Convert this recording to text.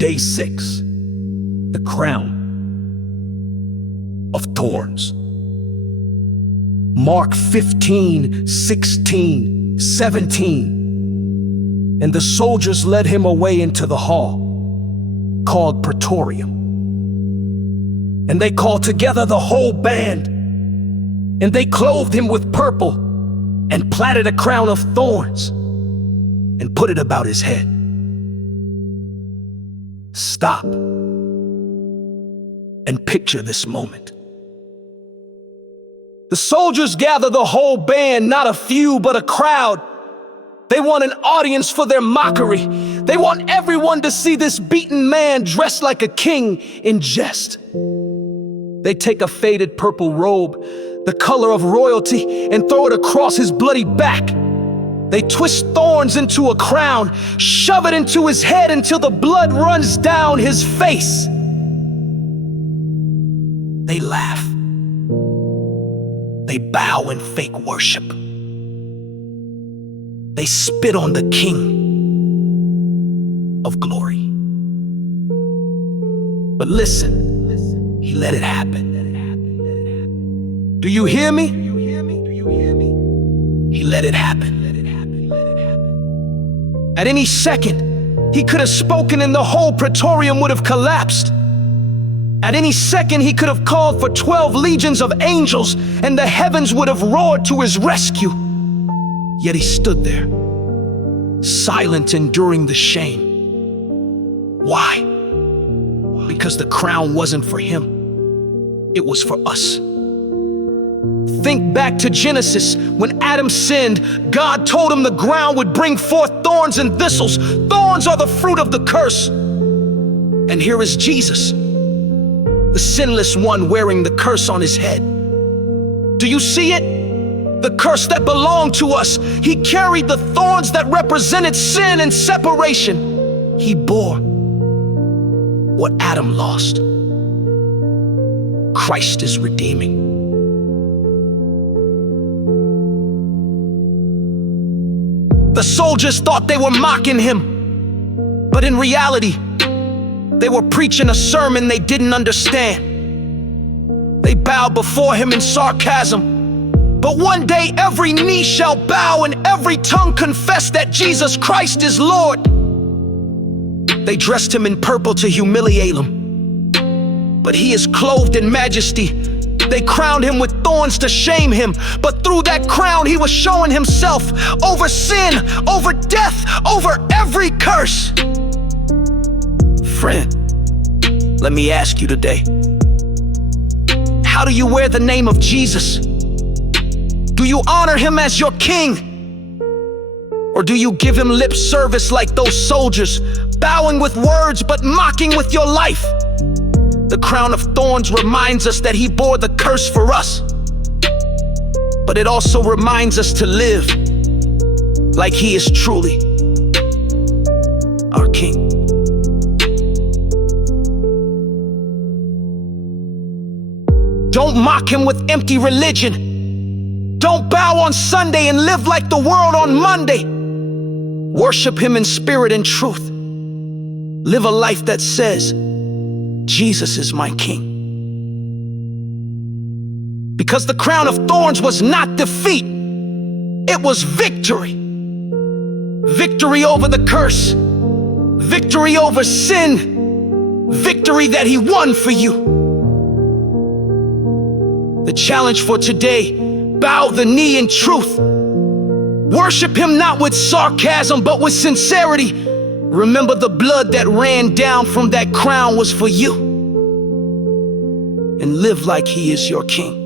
Day 6, the Crown of Thorns. Mark 15, 16, 17. And the soldiers led him away into the hall, called Praetorium. And they called together the whole band, and they clothed him with purple, and platted a crown of thorns, and put it about his head. Stop and picture this moment. The soldiers gather the whole band, not a few, but a crowd. They want an audience for their mockery. They want everyone to see this beaten man dressed like a king in jest. They take a faded purple robe, the color of royalty, and throw it across his bloody back. They twist thorns into a crown, shove it into his head until the blood runs down his face. They laugh. They bow in fake worship. They spit on the King of Glory. But listen, he let it happen. Do you hear me? He let it happen. At any second, he could have spoken and the whole Praetorium would have collapsed. At any second, he could have called for 12 legions of angels and the heavens would have roared to his rescue. Yet he stood there, silent, enduring the shame. Why? Because the crown wasn't for him. It was for us. Think back to Genesis. When Adam sinned, God told him the ground would bring forth thorns and thistles. Thorns are the fruit of the curse. And here is Jesus, the sinless one, wearing the curse on his head. Do you see it? The curse that belonged to us. He carried the thorns that represented sin and separation. He bore what Adam lost. Christ is redeeming. The soldiers thought they were mocking him, but in reality, they were preaching a sermon they didn't understand. They bowed before him in sarcasm. But one day every knee shall bow and every tongue confess that Jesus Christ is Lord. They dressed him in purple to humiliate him, but he is clothed in majesty. They crowned him with thorns to shame him, but through that crown he was showing himself over sin, over death, over every curse. Friend, let me ask you today, how do you wear the name of Jesus? Do you honor him as your king? Or do you give him lip service like those soldiers, bowing with words but mocking with your life? The crown of thorns reminds us that he bore the curse for us, but it also reminds us to live like he is truly our king. Don't mock him with empty religion. Don't bow on Sunday and live like the world on Monday. Worship him in spirit and truth. Live a life that says, Jesus is my king. Because the crown of thorns was not defeat, it was victory. Victory over the curse, victory over sin, victory that he won for you. The challenge for today: bow the knee in truth. Worship him not with sarcasm, but with sincerity. Remember, the blood that ran down from that crown was for you. And live like he is your king.